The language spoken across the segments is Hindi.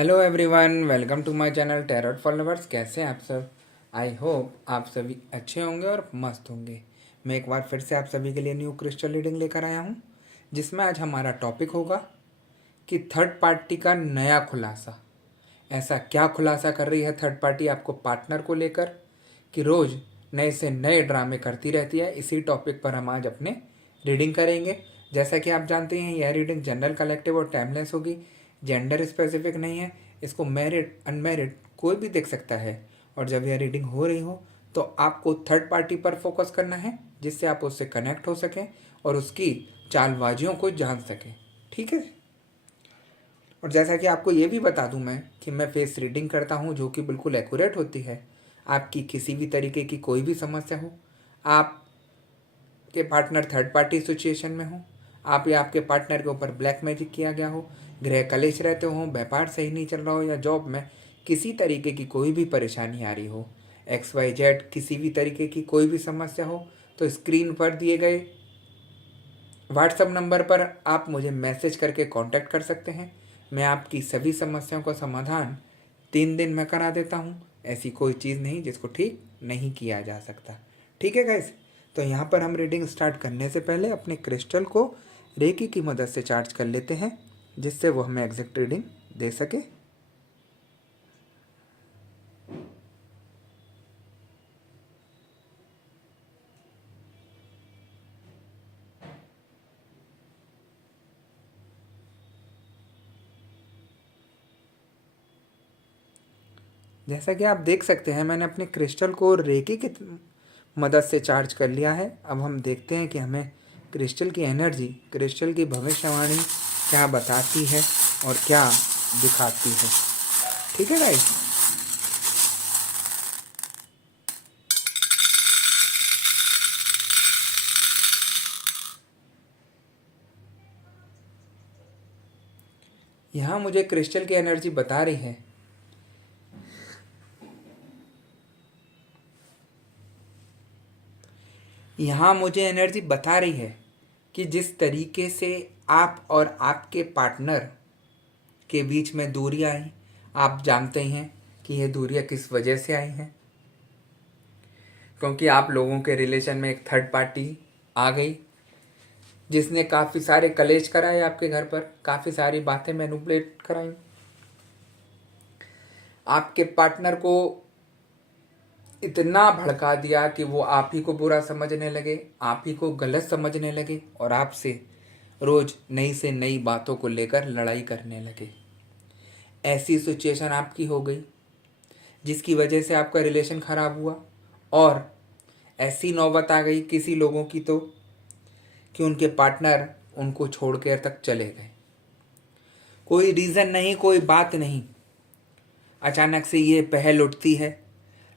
Hello everyone, welcome to my channel tarot for lovers. कैसे हैं आप सब? आई होप आप सभी अच्छे होंगे और मस्त होंगे। मैं एक बार फिर से आप सभी के लिए न्यू क्रिस्टल रीडिंग लेकर आया हूं, जिसमें आज हमारा टॉपिक होगा कि थर्ड पार्टी का नया खुलासा। ऐसा क्या खुलासा कर रही है थर्ड पार्टी आपको पार्टनर को लेकर कि रोज़ नए से नए ड्रामे करती रहती है। इसी टॉपिक पर हम आज अपने रीडिंग करेंगे। जैसा कि आप जानते हैं, यह रीडिंग जनरल, कलेक्टिव और टाइमलेस होगी। जेंडर स्पेसिफिक नहीं है। इसको मैरिड अनमैरिड कोई भी देख सकता है। और जब यह रीडिंग हो रही हो तो आपको थर्ड पार्टी पर फोकस करना है, जिससे आप उससे कनेक्ट हो सकें और उसकी चालबाजियों को जान सकें। ठीक है। और जैसा कि आपको ये भी बता दूं मैं कि मैं फेस रीडिंग करता हूं, जो कि बिल्कुल एक्यूरेट होती है। आपकी किसी भी तरीके की कोई भी समस्या हो, आपके पार्टनर थर्ड पार्टी सिचुएशन में हो, आप या आपके पार्टनर के ऊपर ब्लैक मैजिक किया गया हो, गृह कलेश रहते हो, व्यापार सही नहीं चल रहा हो, या जॉब में किसी तरीके की कोई भी परेशानी आ रही हो, XYZ किसी भी तरीके की कोई भी समस्या हो, तो स्क्रीन पर दिए गए व्हाट्सएप नंबर पर आप मुझे मैसेज करके कांटेक्ट कर सकते हैं। मैं आपकी सभी समस्याओं का समाधान 3 दिन में करा देता हूँ। ऐसी कोई चीज़ नहीं जिसको ठीक नहीं किया जा सकता। ठीक है गाइस। तो यहाँ पर हम रीडिंग स्टार्ट करने से पहले अपने क्रिस्टल को रेकी की मदद से चार्ज कर लेते हैं, जिससे वो हमें एग्जैक्ट रीडिंग दे सके। जैसा कि आप देख सकते हैं, मैंने अपने क्रिस्टल को रेकी की मदद से चार्ज कर लिया है। अब हम देखते हैं कि हमें क्रिस्टल की एनर्जी, क्रिस्टल की भविष्यवाणी क्या बताती है और क्या दिखाती है। ठीक है गाइस। यहाँ मुझे क्रिस्टल की एनर्जी बता रही है कि जिस तरीके से आप और आपके पार्टनर के बीच में दूरियां आई, आप जानते ही हैं कि ये दूरियां किस वजह से आई हैं। क्योंकि आप लोगों के रिलेशन में एक थर्ड पार्टी आ गई, जिसने काफ़ी सारे कलेश कराए आपके घर पर, काफ़ी सारी बातें मैनिपुलेट कराई। आपके पार्टनर को इतना भड़का दिया कि वो आप ही को बुरा समझने लगे, आप ही को गलत समझने लगे और आपसे रोज नई से नई बातों को लेकर लड़ाई करने लगे। ऐसी सिचुएशन आपकी हो गई जिसकी वजह से आपका रिलेशन खराब हुआ। और ऐसी नौबत आ गई किसी लोगों की तो कि उनके पार्टनर उनको छोड़कर तक चले गए। कोई रीज़न नहीं, कोई बात नहीं, अचानक से ये पहल उठती है,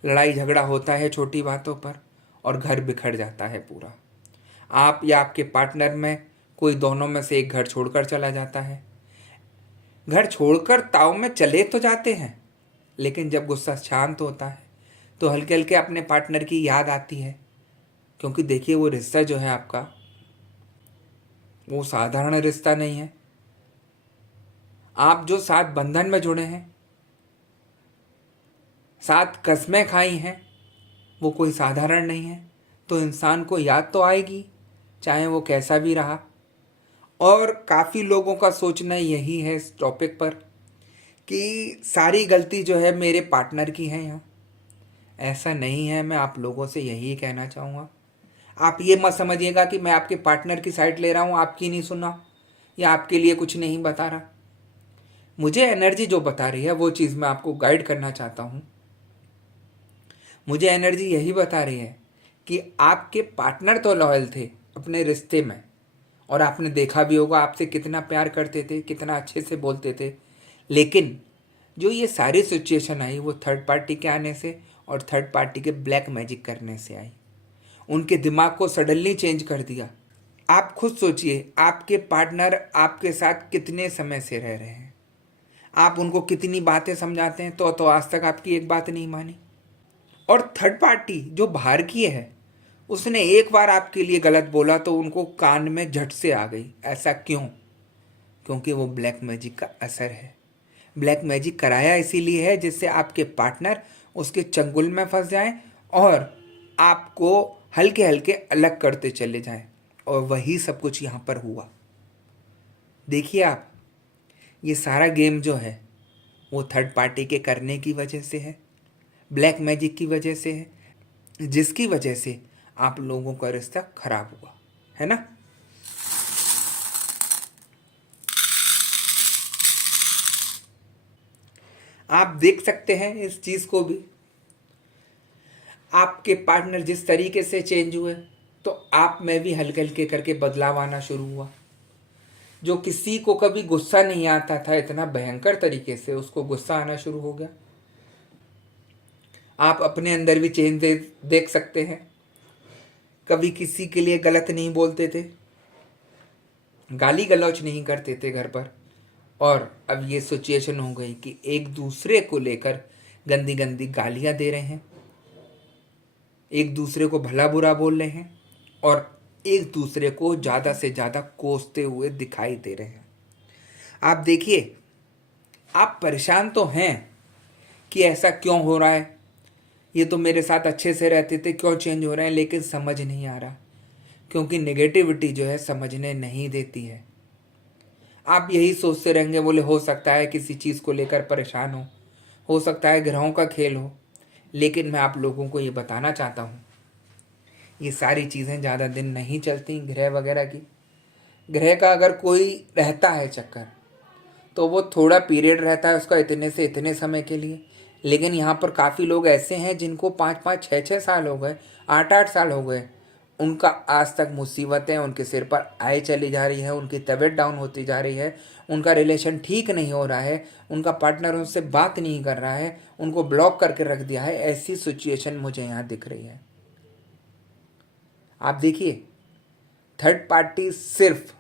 लड़ाई झगड़ा होता है छोटी बातों पर और घर बिखर जाता है पूरा। आप या आपके पार्टनर में कोई दोनों में से एक घर छोड़कर चला जाता है। घर छोड़कर ताव में चले तो जाते हैं, लेकिन जब गुस्सा शांत होता है तो हल्के हल्के अपने पार्टनर की याद आती है। क्योंकि देखिए, वो रिश्ता जो है आपका, वो साधारण रिश्ता नहीं है। आप जो साथ बंधन में जुड़े हैं, साथ कस्में खाई हैं, वो कोई साधारण नहीं है। तो इंसान को याद तो आएगी, चाहे वो कैसा भी रहा। और काफ़ी लोगों का सोचना यही है इस टॉपिक पर कि सारी गलती जो है मेरे पार्टनर की है। यहाँ ऐसा नहीं है। मैं आप लोगों से यही कहना चाहूँगा, आप ये मत समझिएगा कि मैं आपके पार्टनर की साइड ले रहा हूँ, आपकी नहीं सुना या आपके लिए कुछ नहीं बता रहा। मुझे एनर्जी जो बता रही है वो चीज़ मैं आपको गाइड करना चाहता हूँ। मुझे एनर्जी यही बता रही है कि आपके पार्टनर तो लॉयल थे अपने रिश्ते में, और आपने देखा भी होगा आपसे कितना प्यार करते थे, कितना अच्छे से बोलते थे। लेकिन जो ये सारी सिचुएशन आई, वो थर्ड पार्टी के आने से और थर्ड पार्टी के ब्लैक मैजिक करने से आई। उनके दिमाग को सडनली चेंज कर दिया। आप खुद सोचिए, आपके पार्टनर आपके साथ कितने समय से रह रहे हैं, आप उनको कितनी बातें समझाते हैं, तो आज तक आपकी एक बात नहीं मानी। और थर्ड पार्टी जो बाहर की है, उसने एक बार आपके लिए गलत बोला तो उनको कान में झट से आ गई। ऐसा क्यों? क्योंकि वो ब्लैक मैजिक का असर है। ब्लैक मैजिक कराया इसीलिए है जिससे आपके पार्टनर उसके चंगुल में फंस जाएं और आपको हल्के हल्के अलग करते चले जाएं। और वही सब कुछ यहाँ पर हुआ। देखिए आप, ये सारा गेम जो है वो थर्ड पार्टी के करने की वजह से है, ब्लैक मैजिक की वजह से है, जिसकी वजह से आप लोगों का रिश्ता खराब हुआ है ना। आप देख सकते हैं इस चीज को भी, आपके पार्टनर जिस तरीके से चेंज हुए तो आप में भी हल्के हल्के करके बदलाव आना शुरू हुआ। जो किसी को कभी गुस्सा नहीं आता था इतना भयंकर तरीके से, उसको गुस्सा आना शुरू हो गया। आप अपने अंदर भी चेंज देख सकते हैं। कभी किसी के लिए गलत नहीं बोलते थे, गाली गलौज नहीं करते थे घर पर, और अब ये सिचुएशन हो गई कि एक दूसरे को लेकर गंदी गंदी गालियां दे रहे हैं, एक दूसरे को भला बुरा बोल रहे हैं और एक दूसरे को ज़्यादा से ज़्यादा कोसते हुए दिखाई दे रहे हैं। आप देखिए, आप परेशान तो हैं कि ऐसा क्यों हो रहा है, ये तो मेरे साथ अच्छे से रहते थे, क्यों चेंज हो रहे हैं, लेकिन समझ नहीं आ रहा क्योंकि नेगेटिविटी जो है समझने नहीं देती है। आप यही सोचते रहेंगे, बोले हो सकता है किसी चीज़ को लेकर परेशान हो सकता है ग्रहों का खेल हो, लेकिन मैं आप लोगों को ये बताना चाहता हूँ ये सारी चीज़ें ज़्यादा दिन नहीं चलती। ग्रह वगैरह की, ग्रह का अगर कोई रहता है चक्कर तो वो थोड़ा पीरियड रहता है उसका, इतने से इतने समय के लिए। लेकिन यहाँ पर काफ़ी लोग ऐसे हैं जिनको 5-5 6-6 साल हो गए, 8-8 साल हो गए, उनका आज तक मुसीबतें उनके सिर पर आए चली जा रही है, उनकी तबीयत डाउन होती जा रही है, उनका रिलेशन ठीक नहीं हो रहा है, उनका पार्टनर उनसे बात नहीं कर रहा है, उनको ब्लॉक करके रख दिया है। ऐसी सिचुएशन मुझे यहाँ दिख रही है। आप देखिए, थर्ड पार्टी सिर्फ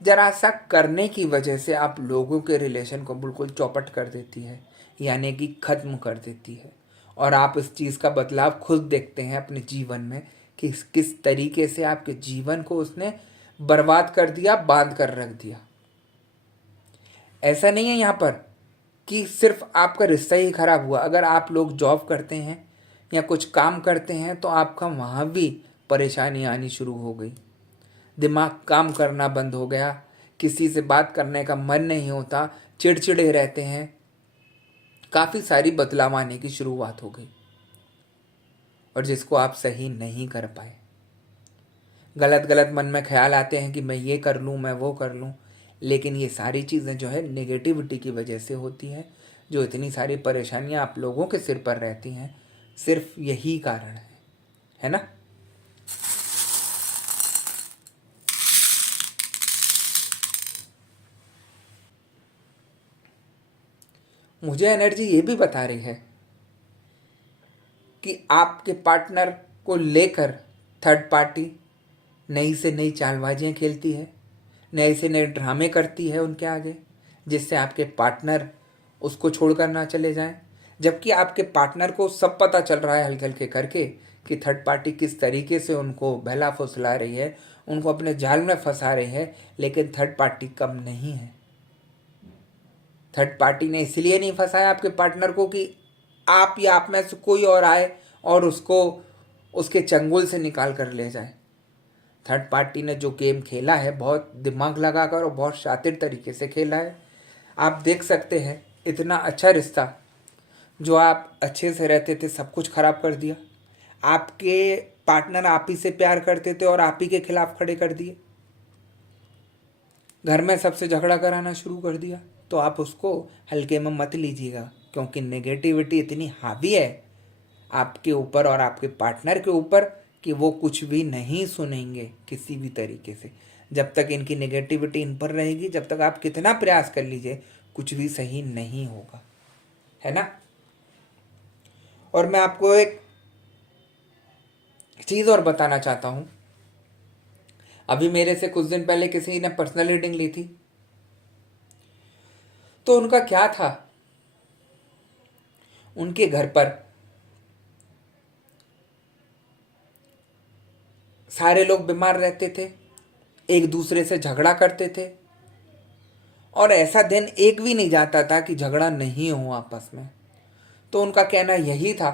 जरा सा करने की वजह से आप लोगों के रिलेशन को बिल्कुल चौपट कर देती है, यानी कि ख़त्म कर देती है। और आप इस चीज़ का बदलाव खुद देखते हैं अपने जीवन में कि किस तरीके से आपके जीवन को उसने बर्बाद कर दिया, बांध कर रख दिया। ऐसा नहीं है यहाँ पर कि सिर्फ आपका रिश्ता ही खराब हुआ। अगर आप लोग जॉब करते हैं या कुछ काम करते हैं तो आपका वहाँ भी परेशानी आनी शुरू हो गई, दिमाग काम करना बंद हो गया, किसी से बात करने का मन नहीं होता, चिड़चिड़े रहते हैं, काफ़ी सारी बदलाव आने की शुरुआत हो गई। और जिसको आप सही नहीं कर पाए, गलत गलत मन में ख्याल आते हैं कि मैं ये कर लूँ, मैं वो कर लूँ, लेकिन ये सारी चीज़ें जो है नेगेटिविटी की वजह से होती है। जो इतनी सारी परेशानियाँ आप लोगों के सिर पर रहती हैं, सिर्फ यही कारण है ना। मुझे एनर्जी ये भी बता रही है कि आपके पार्टनर को लेकर थर्ड पार्टी नई से नई चालबाजियाँ खेलती है, नए से नए ड्रामे करती है उनके आगे, जिससे आपके पार्टनर उसको छोड़कर ना चले जाएं। जबकि आपके पार्टनर को सब पता चल रहा है हल्के हल्के करके कि थर्ड पार्टी किस तरीके से उनको बहला फुसला रही है, उनको अपने जाल में फंसा रही है, लेकिन थर्ड पार्टी कम नहीं है। थर्ड पार्टी ने इसलिए नहीं फंसाया आपके पार्टनर को कि आप या आप में से कोई और आए और उसको उसके चंगुल से निकाल कर ले जाए। थर्ड पार्टी ने जो गेम खेला है बहुत दिमाग लगाकर और बहुत शातिर तरीके से खेला है। आप देख सकते हैं, इतना अच्छा रिश्ता जो आप अच्छे से रहते थे सब कुछ खराब कर दिया। आपके पार्टनर आप ही से प्यार करते थे और आप ही के खिलाफ खड़े कर दिए, घर में सबसे झगड़ा कराना शुरू कर दिया। तो आप उसको हल्के में मत लीजिएगा, क्योंकि नेगेटिविटी इतनी हावी है आपके ऊपर और आपके पार्टनर के ऊपर कि वो कुछ भी नहीं सुनेंगे किसी भी तरीके से। जब तक इनकी नेगेटिविटी इन पर रहेगी, जब तक आप कितना प्रयास कर लीजिए, कुछ भी सही नहीं होगा, है ना। और मैं आपको एक चीज़ और बताना चाहता हूँ। अभी मेरे से कुछ दिन पहले किसी ने पर्सनल रीडिंग ली थी, तो उनका क्या था, उनके घर पर सारे लोग बीमार रहते थे, एक दूसरे से झगड़ा करते थे और ऐसा दिन एक भी नहीं जाता था कि झगड़ा नहीं हो आपस में। तो उनका कहना यही था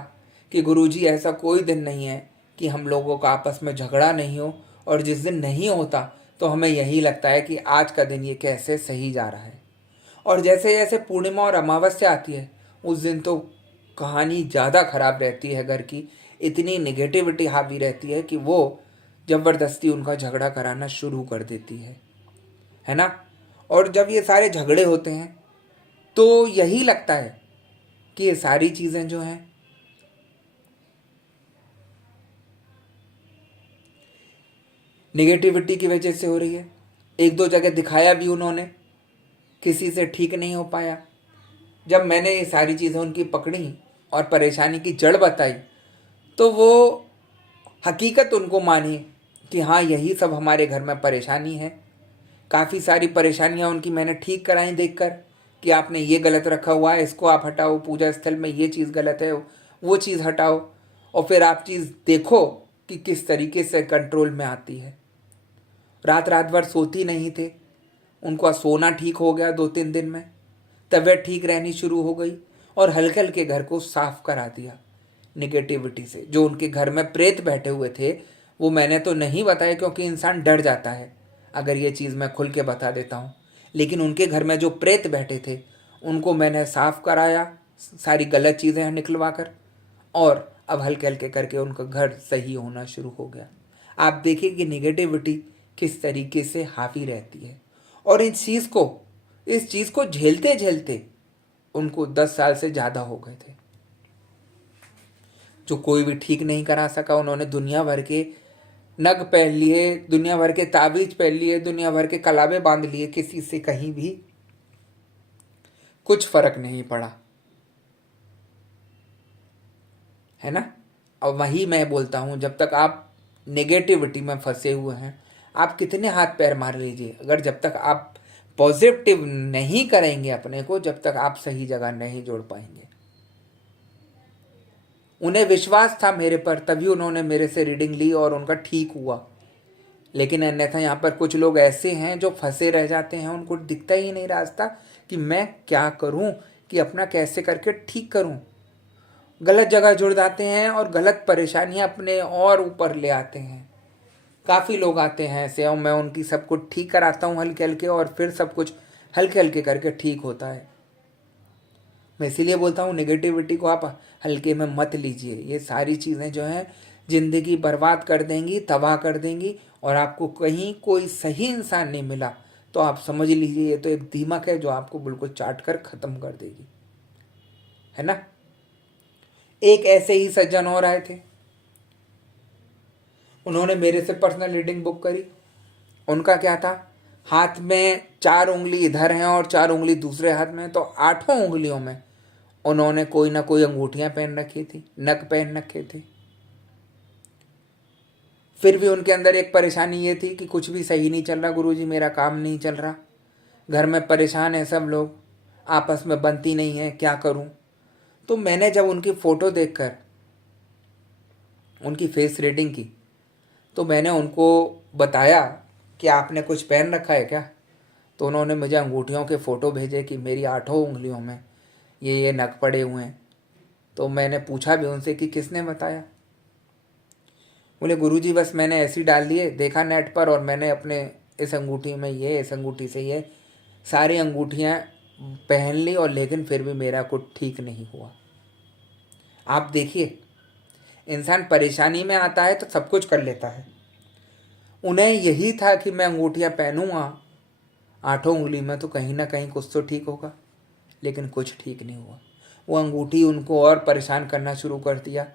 कि गुरुजी ऐसा कोई दिन नहीं है कि हम लोगों का आपस में झगड़ा नहीं हो, और जिस दिन नहीं होता तो हमें यही लगता है कि आज का दिन ये कैसे सही जा रहा है। और जैसे जैसे पूर्णिमा और अमावस्या आती है उस दिन तो कहानी ज़्यादा खराब रहती है घर की। इतनी निगेटिविटी हावी रहती है कि वो ज़बरदस्ती उनका झगड़ा कराना शुरू कर देती है ना। और जब ये सारे झगड़े होते हैं तो यही लगता है कि ये सारी चीज़ें जो हैं निगेटिविटी की वजह से हो रही है। एक दो जगह दिखाया भी उन्होंने, किसी से ठीक नहीं हो पाया। जब मैंने ये सारी चीज़ें उनकी पकड़ी और परेशानी की जड़ बताई तो वो हकीकत उनको मानी कि हाँ यही सब हमारे घर में परेशानी है। काफ़ी सारी परेशानियाँ उनकी मैंने ठीक कराई देखकर कि आपने ये गलत रखा हुआ है, इसको आप हटाओ, पूजा स्थल में ये चीज़ गलत है, वो चीज़ हटाओ, और फिर आप चीज़ देखो कि किस तरीके से कंट्रोल में आती है। रात रात भर सोती नहीं थे, उनको सोना ठीक हो गया 2-3 दिन में, तबीयत ठीक रहनी शुरू हो गई, और हल्के हल्के घर को साफ करा दिया निगेटिविटी से। जो उनके घर में प्रेत बैठे हुए थे वो मैंने तो नहीं बताया क्योंकि इंसान डर जाता है अगर ये चीज़ मैं खुल के बता देता हूँ, लेकिन उनके घर में जो प्रेत बैठे थे उनको मैंने साफ कराया सारी गलत चीज़ें निकलवा कर, और अब हल्के हल्के करके उनका घर सही होना शुरू हो गया। आप देखिए कि निगेटिविटी किस तरीके से हावी रहती है। और इस चीज़ को झेलते झेलते उनको 10 साल से ज़्यादा हो गए थे। जो कोई भी ठीक नहीं करा सका। उन्होंने दुनिया भर के नग पहन लिए, दुनिया भर के ताबीज पहन लिए, दुनिया भर के कलावे बांध लिए, किसी से कहीं भी कुछ फर्क नहीं पड़ा, है ना। और वही मैं बोलता हूँ, जब तक आप नेगेटिविटी में फंसे हुए हैं आप कितने हाथ पैर मार लीजिए, अगर जब तक आप पॉजिटिव नहीं करेंगे अपने को, जब तक आप सही जगह नहीं जोड़ पाएंगे। उन्हें विश्वास था मेरे पर, तभी उन्होंने मेरे से रीडिंग ली और उनका ठीक हुआ। लेकिन अन्यथा यहाँ पर कुछ लोग ऐसे हैं जो फंसे रह जाते हैं, उनको दिखता ही नहीं रास्ता कि मैं क्या करूँ, कि अपना कैसे करके ठीक करूँ। गलत जगह जुड़ जाते हैं और गलत परेशानियाँ अपने और ऊपर ले आते हैं। काफ़ी लोग आते हैं ऐसे, और मैं उनकी सब कुछ ठीक कराता हूँ हल्के हल्के, और फिर सब कुछ हल्के हल्के करके ठीक होता है। मैं इसीलिए बोलता हूँ नेगेटिविटी को आप हल्के में मत लीजिए। ये सारी चीज़ें जो हैं ज़िंदगी बर्बाद कर देंगी, तबाह कर देंगी, और आपको कहीं कोई सही इंसान नहीं मिला तो आप समझ लीजिए ये तो एक दीमक है जो आपको बिल्कुल चाट कर ख़त्म कर देगी, है ना। एक ऐसे ही सज्जन और आए थे, उन्होंने मेरे से पर्सनल रीडिंग बुक करी। उनका क्या था, हाथ में 4 उंगली इधर हैं और 4 उंगली दूसरे हाथ में, तो 8 उंगलियों में उन्होंने कोई ना कोई अंगूठियां पहन रखी थी, नग पहन रखे थे। फिर भी उनके अंदर एक परेशानी ये थी कि कुछ भी सही नहीं चल रहा गुरुजी, मेरा काम नहीं चल रहा, घर में परेशान है सब लोग, आपस में बनती नहीं है, क्या करूं। तो मैंने जब उनकी फ़ोटो देखकर उनकी फेस रीडिंग की तो मैंने उनको बताया कि आपने कुछ पहन रखा है क्या। तो उन्होंने मुझे अंगूठियों के फ़ोटो भेजे कि मेरी 8 उंगलियों में ये नग पड़े हुए हैं। तो मैंने पूछा भी उनसे कि किसने बताया। बोले गुरुजी बस मैंने ऐसे ही डाल दिए, देखा नेट पर, और मैंने अपने इस अंगूठी में ये, इस अंगूठी से ये सारी अंगूठियाँ पहन ली, और लेकिन फिर भी मेरा कुछ ठीक नहीं हुआ। आप देखिए, इंसान परेशानी में आता है तो सब कुछ कर लेता है। उन्हें यही था कि मैं अंगूठियाँ पहनूँगा 8 उंगली में तो कहीं ना कहीं कुछ तो ठीक होगा, लेकिन कुछ ठीक नहीं हुआ। वो अंगूठी उनको और परेशान करना शुरू कर दिया,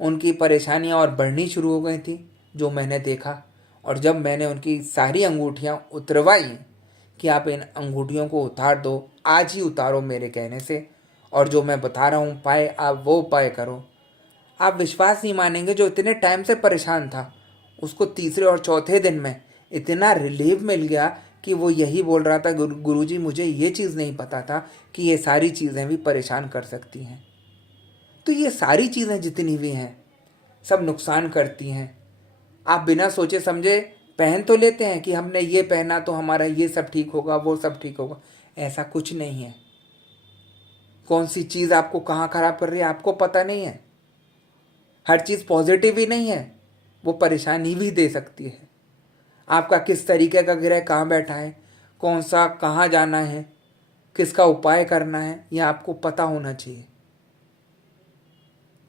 उनकी परेशानियाँ और बढ़नी शुरू हो गई थी, जो मैंने देखा। और जब मैंने उनकी सारी अंगूठियाँ उतरवाई कि आप इन अंगूठियों को उतार दो, आज ही उतारो मेरे कहने से, और जो मैं बता रहा हूँ उपाय आप वो उपाय करो, आप विश्वास नहीं मानेंगे। जो इतने टाइम से परेशान था उसको तीसरे और चौथे दिन में इतना रिलीफ मिल गया कि वो यही बोल रहा था गुरुजी मुझे ये चीज़ नहीं पता था कि ये सारी चीज़ें भी परेशान कर सकती हैं। तो ये सारी चीज़ें जितनी भी हैं सब नुकसान करती हैं। आप बिना सोचे समझे पहन तो लेते हैं कि हमने ये पहना तो हमारा ये सब ठीक होगा, वो सब ठीक होगा। ऐसा कुछ नहीं है। कौन सी चीज़ आपको कहाँ खराब कर रही है आपको पता नहीं है। हर चीज़ पॉजिटिव ही नहीं है, वो परेशानी भी दे सकती है। आपका किस तरीके का ग्रह कहाँ बैठा है, कौन सा कहाँ जाना है, किसका उपाय करना है, यह आपको पता होना चाहिए।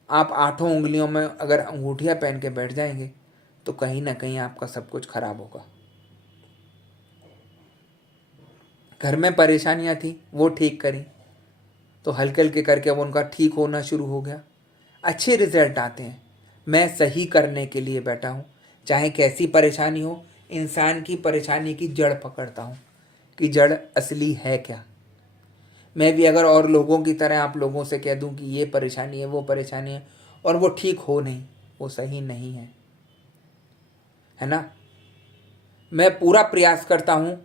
आप 8 उंगलियों में अगर अंगूठियाँ पहन के बैठ जाएंगे तो कहीं ना कहीं आपका सब कुछ खराब होगा। घर में परेशानियाँ थी वो ठीक करी तो हल्के हल्के करके अब उनका ठीक होना शुरू हो गया, अच्छे रिजल्ट आते हैं। मैं सही करने के लिए बैठा हूँ, चाहे कैसी परेशानी हो। इंसान की परेशानी की जड़ पकड़ता हूँ कि जड़ असली है क्या। मैं भी अगर और लोगों की तरह आप लोगों से कह दूं कि ये परेशानी है वो परेशानी है और वो ठीक हो नहीं, वो सही नहीं है ना। मैं पूरा प्रयास करता हूँ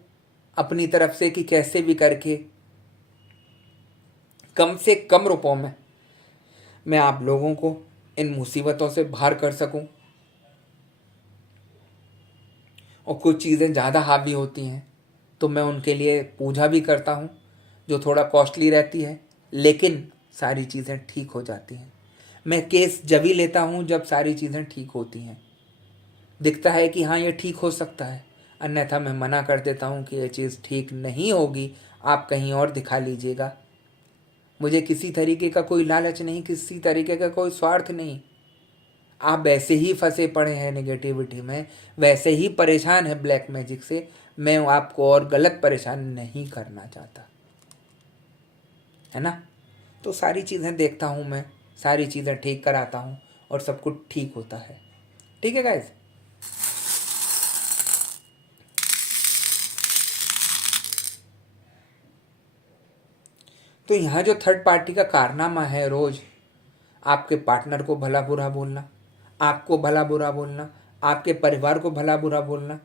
अपनी तरफ से कि कैसे भी करके कम से कम रुपयों में मैं आप लोगों को इन मुसीबतों से बाहर कर सकूं। और कुछ चीज़ें ज़्यादा हावी होती हैं तो मैं उनके लिए पूजा भी करता हूँ जो थोड़ा कॉस्टली रहती है, लेकिन सारी चीज़ें ठीक हो जाती हैं। मैं केस जब ही लेता हूँ जब सारी चीज़ें ठीक होती हैं, दिखता है कि हाँ ये ठीक हो सकता है, अन्यथा मैं मना कर देता हूँ कि ये चीज़ ठीक नहीं होगी, आप कहीं और दिखा लीजिएगा। मुझे किसी तरीके का कोई लालच नहीं, किसी तरीके का कोई स्वार्थ नहीं। आप वैसे ही फंसे पड़े हैं नेगेटिविटी में, वैसे ही परेशान है ब्लैक मैजिक से। मैं आपको और गलत परेशान नहीं करना चाहता, है ना। तो सारी चीज़ें देखता हूँ मैं, सारी चीज़ें ठीक कराता हूँ और सब कुछ ठीक होता है। ठीक है गाइस। तो यहाँ जो थर्ड पार्टी का कारनामा है, रोज़ आपके पार्टनर को भला बुरा बोलना, आपको भला बुरा बोलना, आपके परिवार को भला बुरा बोलना,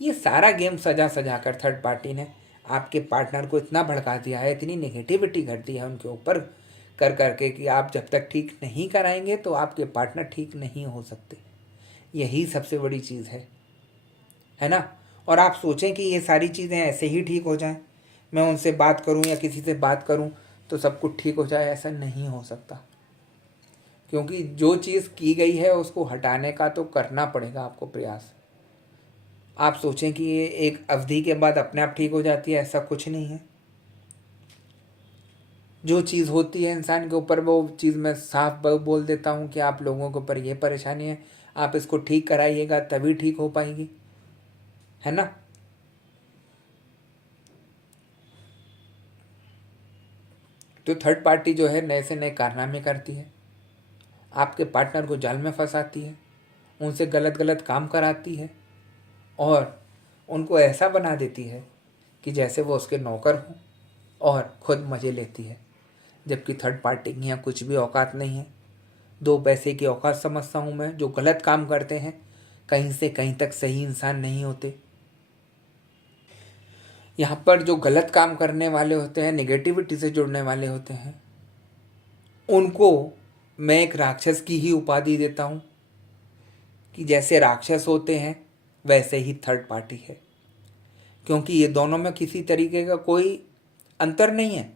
ये सारा गेम सजा सजा कर थर्ड पार्टी ने आपके पार्टनर को इतना भड़का दिया है, इतनी नेगेटिविटी कर दी है उनके ऊपर कर करके कि आप जब तक ठीक नहीं कराएंगे तो आपके पार्टनर ठीक नहीं हो सकते। यही सबसे बड़ी चीज़ है ना। और आप सोचें कि ये सारी चीज़ें ऐसे ही ठीक हो जाएं, मैं उनसे बात करूं या किसी से बात करूं तो सब कुछ ठीक हो जाए, ऐसा नहीं हो सकता। क्योंकि जो चीज़ की गई है उसको हटाने का तो करना पड़ेगा आपको प्रयास। आप सोचें कि ये एक अवधि के बाद अपने आप ठीक हो जाती है, ऐसा कुछ नहीं है। जो चीज़ होती है इंसान के ऊपर वो चीज़ मैं साफ बोल देता हूँ कि आप लोगों के ऊपर ये परेशानी है, आप इसको ठीक कराइएगा तभी ठीक हो पाएगी, है ना। तो थर्ड पार्टी जो है नए से नए कारनामे करती है, आपके पार्टनर को जाल में फंसाती है, उनसे गलत गलत काम कराती है और उनको ऐसा बना देती है कि जैसे वो उसके नौकर हों और खुद मज़े लेती है। जबकि थर्ड पार्टी की यहाँ कुछ भी औकात नहीं है। 2 पैसे की औकात समझता हूँ मैं। जो गलत काम करते हैं कहीं से कहीं तक सही इंसान नहीं होते। यहाँ पर जो गलत काम करने वाले होते हैं, नेगेटिविटी से जुड़ने वाले होते हैं, उनको मैं एक राक्षस की ही उपाधि देता हूँ कि जैसे राक्षस होते हैं वैसे ही थर्ड पार्टी है। क्योंकि ये दोनों में किसी तरीके का कोई अंतर नहीं है।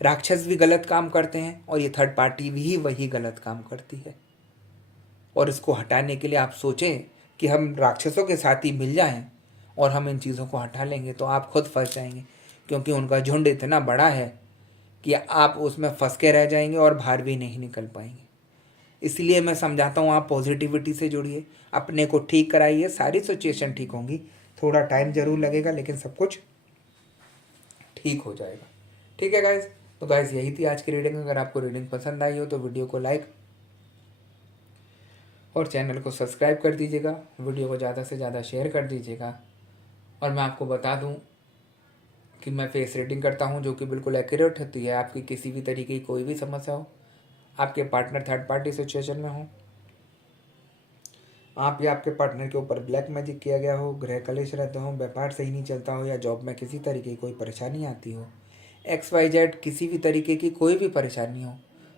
राक्षस भी गलत काम करते हैं और ये थर्ड पार्टी भी वही गलत काम करती है। और इसको हटाने के लिए आप सोचें कि हम राक्षसों के साथ ही मिल जाएं और हम इन चीज़ों को हटा लेंगे तो आप खुद फंस जाएंगे। क्योंकि उनका झुंड इतना बड़ा है कि आप उसमें फंस के रह जाएंगे और बाहर भी नहीं निकल पाएंगे। इसलिए मैं समझाता हूँ आप पॉजिटिविटी से जुड़िए, अपने को ठीक कराइए, सारी सिचुएशन ठीक होंगी। थोड़ा टाइम ज़रूर लगेगा लेकिन सब कुछ ठीक हो जाएगा। ठीक है गाइज। तो गाइज यही थी आज की रीडिंग। अगर आपको रीडिंग पसंद आई हो तो वीडियो को लाइक और चैनल को सब्सक्राइब कर दीजिएगा, वीडियो को ज़्यादा से ज़्यादा शेयर कर दीजिएगा। और मैं आपको बता दूं कि मैं फेस रीडिंग करता हूं जो कि बिल्कुल एक्यूरेट होती है। आपकी किसी भी तरीके की कोई भी समस्या हो, आपके पार्टनर थर्ड पार्टी सिचुएशन में हो, आप या आपके पार्टनर के ऊपर ब्लैक मैजिक किया गया हो, ग्रह कलेश रहते हो, व्यापार सही नहीं चलता हो या जॉब में किसी तरीके की कोई परेशानी आती हो, XYZ किसी भी तरीके की कोई भी परेशानी हो,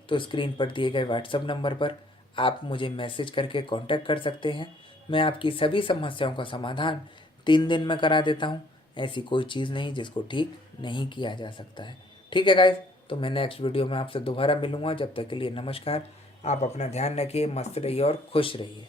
तो स्क्रीन पर दिए गए व्हाट्सएप नंबर पर आप मुझे मैसेज करके कांटेक्ट कर सकते हैं। मैं आपकी सभी समस्याओं का समाधान 3 दिन में करा देता हूँ। ऐसी कोई चीज़ नहीं जिसको ठीक नहीं किया जा सकता है। ठीक है गाइस, तो मैं नेक्स्ट वीडियो में आपसे दोबारा मिलूँगा। जब तक के लिए नमस्कार। आप अपना ध्यान रखिए, मस्त रहिए और खुश रहिए।